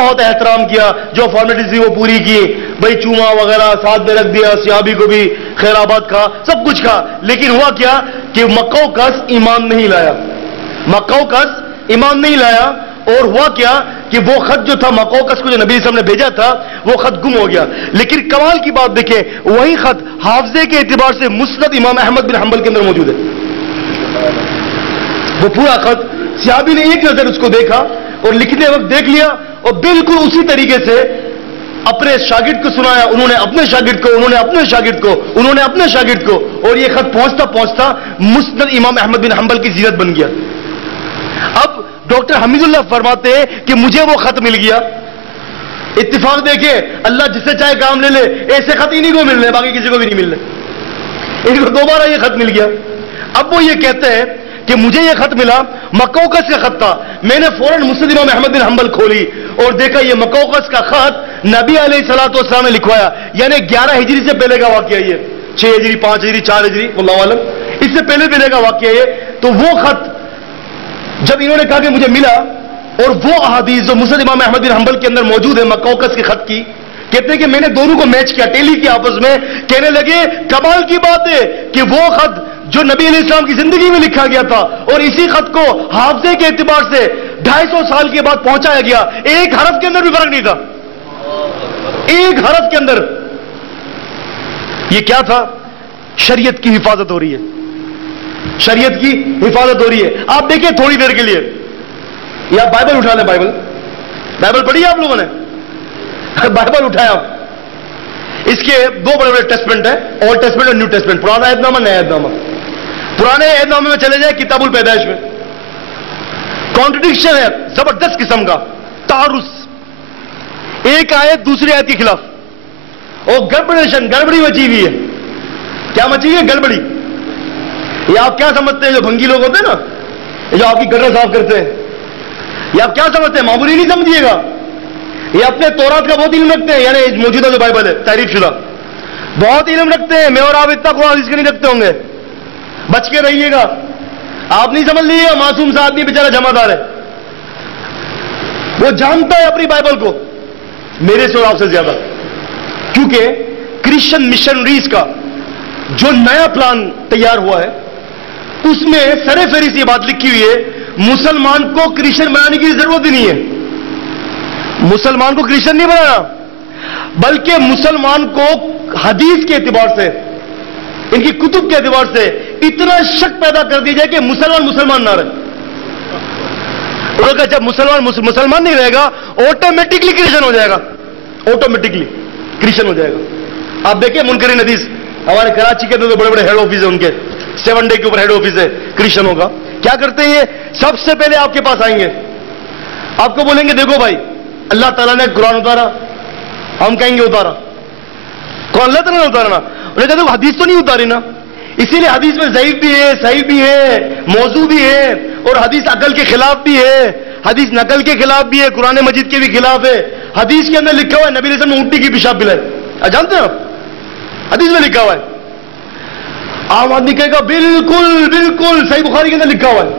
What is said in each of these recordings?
بہت احترام کیا، جو فارمیلٹیز تھی وہ پوری کی، بھائی چوما وغیرہ ساتھ میں رکھ دیا، صحابی کو بھی خیر آباد کہا، سب کچھ کہا، لیکن ہوا کیا کہ مقوقس ایمان نہیں لایا، مقوقس ایمان نہیں لایا، اور ہوا کیا کہ وہ خط جو تھا مقوقس کو جو نبی صلی اللہ علیہ وسلم نے بھیجا تھا وہ خط گم ہو گیا. لیکن کمال کی بات دیکھیں، وہی خط حافظے کے اعتبار سے مسند امام احمد بن حنبل کے اندر موجود ہے. وہ پورا خط صحابی نے ایک نظر اس کو دیکھا اور لکھنے وقت دیکھ لیا، اور بالکل اسی طریقے سے اپنے شاگرد کو سنایا، انہوں نے اپنے شاگرد کو، انہوں نے اپنے شاگرد کو، انہوں نے اپنے شاگرد کو، اور یہ خط پہنچتا پہنچتا مسند امام احمد بن حنبل کی سیرت بن گیا. اب ڈاکٹر حمید اللہ فرماتے ہیں کہ مجھے وہ خط مل گیا. اتفاق دیکھیں، اللہ جس سے چاہے کام لے لے، ایسے خط انہیں کو مل رہے، باقی کسی کو بھی نہیں مل رہے. ان کو دوبارہ یہ خط مل گیا. اب وہ یہ کہتے ہیں کہ مجھے یہ خط ملا، مقوقس کا خط تھا. میں نے فوراً مسند امام احمد بن حنبل کھولی اور دیکھا یہ مقوقس کا خط نبی علیہ الصلوۃ والسلام نے لکھوایا، یعنی 11 ہجری سے پہلے کا واقعہ، یہ 6 ہجری 5 ہجری 4 ہجری اللہ عالم، اس سے پہلے کا واقعہ یہ. تو وہ خط جب انہوں نے کہا کہ مجھے ملا، اور وہ احادیث جو مسند امام احمد بن حنبل کے اندر موجود ہے مقوقس کے خط کی، کہتے ہیں کہ میں نے دونوں کو میچ کیا، ٹیلی کیا آپس میں، کہنے لگے کمال کی بات ہے کہ وہ خط جو نبی علیہ السلام کی زندگی میں لکھا گیا تھا اور اسی خط کو حافظے کے اعتبار سے 250 سال کے بعد پہنچایا گیا، ایک حرف کے اندر بھی فرق نہیں تھا، ایک حرف کے اندر. یہ کیا تھا؟ شریعت کی حفاظت ہو رہی ہے، شریعت کی حفاظت ہو رہی ہے. آپ دیکھیں تھوڑی دیر کے لیے، یا بائبل اٹھا لیں، بائبل پڑھی آپ لوگوں نے؟ بائبل اٹھایا. اس کے دو بڑے بڑے ٹیسٹمنٹ ہیں، اولڈ ٹیسٹمنٹ اور نیو ٹیسٹمنٹ، پرانا عہد نامہ نیا عہد نامہ. پرانے عہد نامے میں چلے جائیں کتاب الپیدائش میں، کانٹرڈکشن ہے زبردست قسم کا، تعارض، ایک آیت دوسری آیت کے خلاف، اور گڑبڑی مچی ہوئی ہے. کیا مچی ہے؟ گڑبڑی. یہ آپ کیا سمجھتے ہیں جو بھنگی لوگ ہوتے ہیں نا، جو آپ کی گٹر صاف کرتے ہیں، یہ آپ کیا سمجھتے ہیں؟ معمولی نہیں سمجھیے گا. یہ اپنے تورات کا بہت علم رکھتے ہیں، یعنی موجودہ جو بائبل ہے تحریف شدہ، بہت علم رکھتے ہیں. میں اور آپ اتنا قرآن حدیث کے نہیں رکھتے ہوں گے، بچ کے رہیے گا. آپ نہیں سمجھ لیجیے گا معصوم سا آدمی بیچارہ جمع دار ہے، وہ جانتا ہے اپنی بائبل کو میرے سے اور آپ سے زیادہ. کیونکہ کرسچن مشنریز کا جو نیا پلان تیار ہوا ہے اس میں سرے فہرست یہ بات لکھی ہوئی ہے، مسلمان کو کرسچن بنانے کی ضرورت ہی نہیں ہے. مسلمان کو کرسچن نہیں بنانا، بلکہ مسلمان کو حدیث کے اعتبار سے، ان کی کتب کے اعتبار سے اتنا شک پیدا کر دی جائے کہ مسلمان نہ رہے. انہوں نے کہا جب مسلمان نہیں رہے گا آٹومیٹکلی کرسچن ہو جائے گا، آٹومیٹکلی کرسچن ہو جائے گا. آپ دیکھیں منکرین حدیث ہمارے کراچی کے اندر بڑے بڑے ہیڈ آفس ہیں، ان کے 7 ڈے کے اوپر ہیڈ آفس ہے کرسچنوں کا. کیا کرتے ہیں یہ؟ سب سے پہلے آپ کے پاس آئیں گے، آپ کو بولیں گے دیکھو بھائی اللہ تعالیٰ نے قرآن اتارا، ہم کہیں گے اتارا. قرآن اللہ تعالیٰ نے اتارنا، انہیں کہتے ہیں حدیث تو نہیں اتاری نا، اسی لیے حدیث میں ضعیف بھی ہے، صحیح بھی ہے، موضوع بھی ہے، اور حدیث عقل کے خلاف بھی ہے، حدیث نقل کے خلاف بھی ہے، قرآن مجید کے بھی خلاف ہے. حدیث کے اندر لکھا ہوا ہے نبی علیہ السلام نے اونٹنی کی پیشاب پلائے، جانتے ہیں آپ؟ حدیث میں لکھا ہوا ہے. عام آدمی کہے گا بالکل صحیح بخاری کے اندر لکھا ہوا ہے.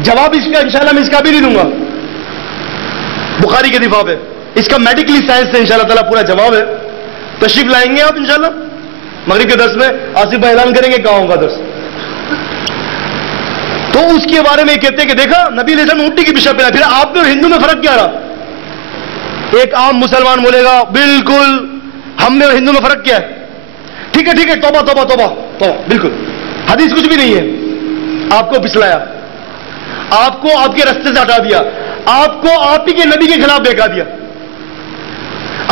جواب اس کا انشاءاللہ میں اس کا بھی نہیں دوں گا، بخاری کے دفاع ہے، اس کا میڈیکلی سائنس سے انشاءاللہ تعالیٰ پورا جواب ہے. تشریف لائیں گے آپ انشاءاللہ مغرب کے درس میں، آصف بھائی اعلان کریں گے کہاں ہوگا درس. تو اس کے بارے میں کہتے ہیں کہ دیکھا نبی علیہ السلام اونٹنی کی پیشاب پلائی. پھر آپ میں اور ہندو میں فرق کیا رہا؟ ایک عام مسلمان بولے گا بالکل ہم میں اور ہندو میں فرق کیا ہے؟ ٹھیک ہے توبہ بالکل حدیث کچھ بھی نہیں ہے. آپ کو پسلایا، آپ کو آپ کے رستے سے ہٹا دیا، آپ کو آپ ہی کے نبی کے خلاف بہکا دیا،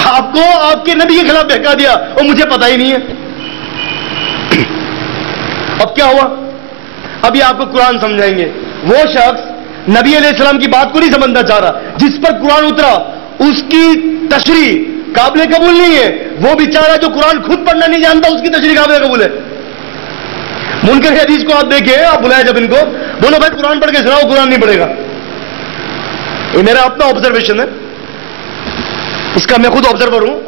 آپ کو آپ کے نبی کے خلاف بہکا دیا اور مجھے پتا ہی نہیں ہے. اب کیا ہوا؟ ابھی آپ کو قرآن سمجھائیں گے. وہ شخص نبی علیہ السلام کی بات کو نہیں سمجھنا چاہ رہا، جس پر قرآن اترا اس کی تشریح قابل قبول نہیں ہے. وہ بیچارہ جو قرآن خود پڑھنا نہیں جانتا اس کی تشریح قابل قبول ہے. منکر حدیث کو آپ دیکھیں، آپ بلائے جب ان کو بولو بھائی قرآن پڑھ کے سناؤ، قرآن نہیں پڑھے گا. یہ میرا اپنا آبزرویشن ہے، اس کا میں خود آبزرور ہوں.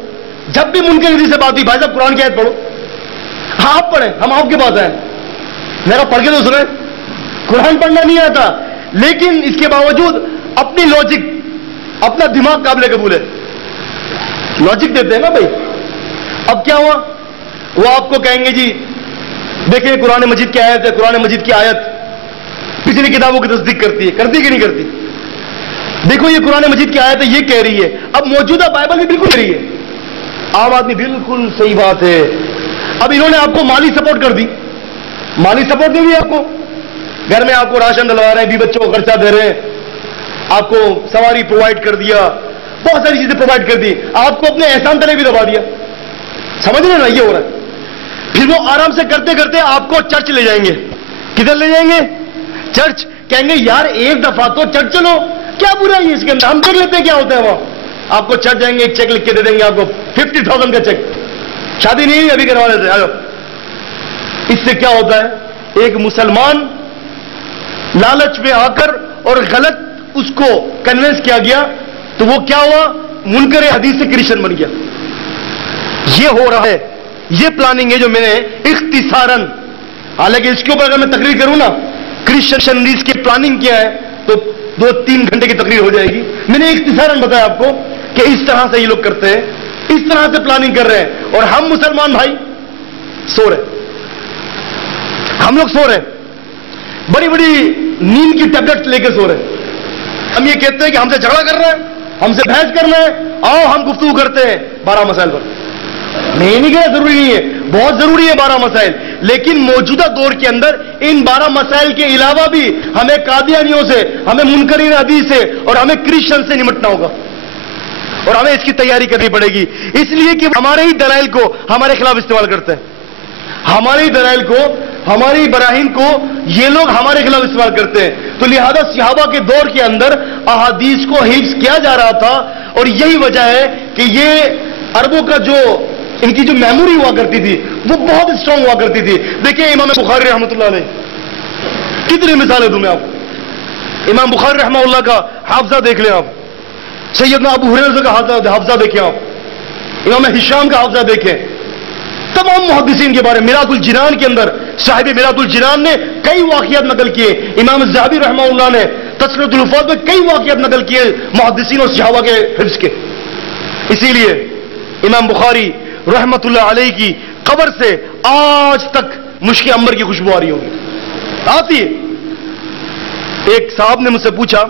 جب بھی منکر حدیث سے بات ہوئی بھائی صاحب قرآن کی آیت پڑھو، ہاں آپ پڑھیں، ہم آپ کے پاس آئیں، میرا پڑھ کے تو سنیں. قرآن پڑھنا نہیں آتا، لیکن اس کے باوجود اپنی لاجک اپنا دماغ قابل قبول ہے، لاجک دیتے ہیں نا بھائی. اب کیا ہوا؟ وہ آپ کو کہیں گے جی دیکھیں قرآن مجید کی آیت ہے، قرآن مجید کی آیت پچھلی کتابوں کی تصدیق کرتی ہے، کرتی کہ نہیں کرتی؟ دیکھو یہ قرآن مجید کی آیت ہے، یہ کہہ رہی ہے. اب موجودہ بائبل بھی بالکل کہہ رہی ہے. عام آدمی بالکل صحیح بات ہے. اب انہوں نے آپ کو مالی سپورٹ کر دی، مالی سپورٹ دے دی آپ کو، گھر میں آپ کو راشن ڈلوا رہے ہیں، بیوی بچوں کو خرچہ دے رہے ہیں، آپ کو سواری پرووائڈ کر دیا، بہت ساری چیزیں پرووائڈ کر دی، آپ کو اپنے احسان تلے بھی دبا دیا. سمجھ رہے نا یہ ہو رہا ہے. پھر وہ آرام سے کرتے کرتے آپ کو چرچ لے جائیں گے. کدھر لے جائیں گے؟ چرچ. کہیں گے یار ایک دفعہ تو چرچ چلو، کیا برا ہے اس کے اندر، ہم کر لیتے ہیں کیا ہوتا ہے. وہاں آپ کو چرچ جائیں گے، ایک چیک لکھ کے دے دیں گے آپ کو 50,000 کا چیک، شادی نہیں ہوئی ابھی کروا لیتے. آجو. اس سے کیا ہوتا ہے؟ ایک مسلمان لالچ میں آ کر اور غلط اس کو کنونس کیا گیا تو وہ کیا ہوا؟ منکر حدیث سے کرسچن بن گیا. یہ ہو رہا ہے، یہ پلاننگ ہے جو میں نے اختصاراً، حالانکہ اس کے اوپر اگر میں تقریر کروں نا کرسچن حدیث کی پلاننگ کیا ہے تو 2-3 گھنٹے کی تقریر ہو جائے گی. میں نے اختصاراً بتایا آپ کو کہ اس طرح سے یہ لوگ کرتے ہیں، اس طرح سے پلاننگ کر رہے ہیں. اور ہم مسلمان بھائی سو رہے، ہم لوگ سو رہے، بڑی بڑی نیند کی ٹیبلٹ لے کے سو رہے. ہم یہ کہتے ہیں کہ ہم سے جھگڑا کر رہے ہیں، ہم سے بحث کرنا ہے، آؤ ہم گفتگو کرتے ہیں 12 مسائل پر. نہیں کہنا ضروری نہیں ہے، بہت ضروری ہے 12 مسائل، لیکن موجودہ دور کے اندر ان 12 مسائل کے علاوہ بھی ہمیں قادیانیوں سے، ہمیں منکرین حدیث سے اور ہمیں کرسچن سے نمٹنا ہوگا، اور ہمیں اس کی تیاری کرنی پڑے گی. اس لیے کہ ہمارے ہی دلائل کو ہمارے خلاف استعمال کرتے ہیں، ہمارے ہی دلائل کو، ہماری براہین کو یہ لوگ ہمارے خلاف استعمال کرتے ہیں. تو لہذا صحابہ کے دور کے اندر احادیث کو حفظ کیا جا رہا تھا، اور یہی وجہ ہے کہ یہ عربوں کا جو ان کی جو میموری ہوا کرتی تھی وہ بہت اسٹرانگ ہوا کرتی تھی. دیکھیں امام بخاری رحمۃ اللہ علیہ، کتنی مثالیں دوں میں آپ کو. امام بخاری رحمہ اللہ کا حافظہ دیکھ لیں آپ، سیدنا ابو ہریرہ کا حافظہ دیکھیں آپ، امام ہشام کا حافظہ دیکھیں. تمام محدثین کے بارے میں میراث الجنان کے اندر صاحب میراث الجنان نے کئی واقعات نقل کیے. امام الذہبی رحمہ اللہ نے تذکرۃ الحفاظ میں کئی واقعات نقل کیے محدثین اور صحابہ کے حفظ کے. اسی لیے امام بخاری رحمت اللہ علیہ کی قبر سے آج تک مشک عنبر کی خوشبو آ رہی ہوگی، آتی ہے. ایک صاحب نے مجھ سے پوچھا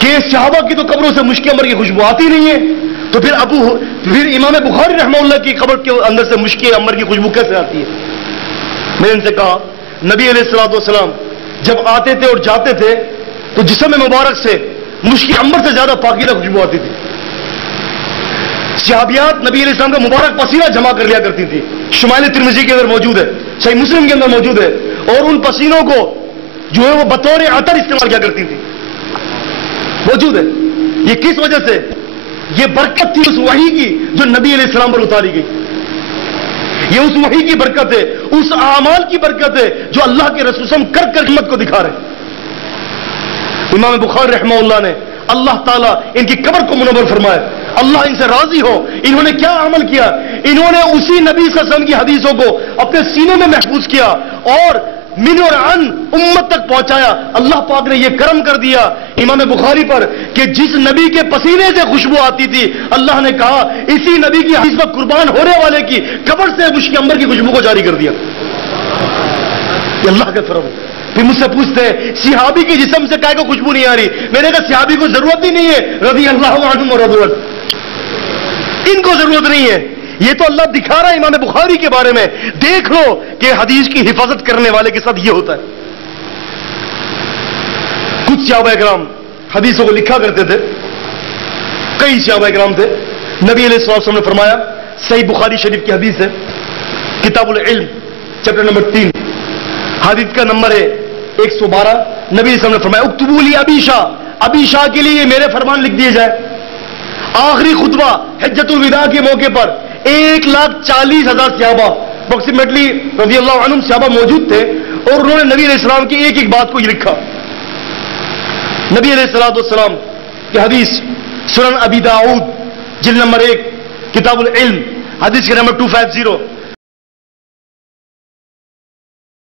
کہ صحابہ کی تو قبروں سے مشک عنبر کی خوشبو آتی نہیں ہے، تو پھر امام بخاری رحمہ اللہ کی قبر کے اندر سے مشک عنبر کی خوشبو کیسے آتی ہے؟ میں نے ان سے کہا نبی علیہ الصلوۃ والسلام جب آتے تھے اور جاتے تھے تو جسم مبارک سے مشک عنبر سے زیادہ پاکیزہ خوشبو آتی تھی. صحابیات نبی علیہ السلام کا مبارک پسینہ جمع کر لیا کرتی تھی، شمائل ترمذی کے اندر موجود ہے، صحیح مسلم کے اندر موجود ہے، اور ان پسینوں کو جو ہے وہ بطور عطر استعمال کیا کرتی تھی، موجود ہے. یہ کس وجہ سے؟ یہ برکت تھی اس وحی کی جو نبی علیہ السلام پر اتاری گئی. یہ اس وحی کی برکت ہے، اس اعمال کی برکت ہے جو اللہ کے رسول صلی اللہ علیہ وسلم کر امت کو دکھا رہے ہیں. امام بخاری رحمہ اللہ نے اللہ تعالیٰ ان کی قبر کو منور فرمائے، اللہ ان سے راضی ہو. انہوں نے کیا عمل کیا؟ انہوں نے اسی نبی صلی اللہ علیہ وسلم کی حدیثوں کو اپنے سینوں میں محفوظ کیا اور من اور عن امت تک پہنچایا. اللہ پاک نے یہ کرم کر دیا امام بخاری پر کہ جس نبی کے پسینے سے خوشبو آتی تھی اللہ نے کہا اسی نبی کی حدیث پر قربان ہونے والے کی قبر سے مشک عنبر کی خوشبو کو جاری کر دیا. یہ اللہ کا کرم. پھر مجھ سے پوچھتے ہیں صحابی کے جسم سے کائے کو خوشبو نہیں آ رہی؟ میں نے کہا صحابی کو ضرورت ہی نہیں ہے، رضی اللہ عنہم ورضوا عنہ، ان کو ضرورت نہیں ہے. یہ تو اللہ دکھا رہا ہے امام بخاری کے بارے میں. دیکھ لو کہ حدیث کی حفاظت کرنے والے کے ساتھ یہ ہوتا ہے. کچھ صحابہ کرام حدیثوں کو لکھا کرتے تھے، کئی صحابہ کرام تھے. نبی علیہ الصلوۃ والسلام نے فرمایا، صحیح بخاری شریف کی حدیث ہے، کتاب العلم چیپٹر نمبر 3 حدیث کا نمبر ہے 112. نبی علیہ السلام نے فرمایا اکتبوا لی ابی شاہ، ابی شاہ کے لیے میرے فرمان لکھ دیے جائے. آخری خطبہ حجۃ الوداع کے موقع پر 1,40,000 صحابہ اپروکسیمیٹلی رضی اللہ عنہم صحابہ موجود تھے، اور انہوں نے نبی علیہ السلام کی ایک ایک بات کو یہ لکھا. نبی علیہ الصلوۃ والسلام کی حدیث سنن ابی داؤد جلد نمبر 1 کتاب العلم حدیث کے نمبر 250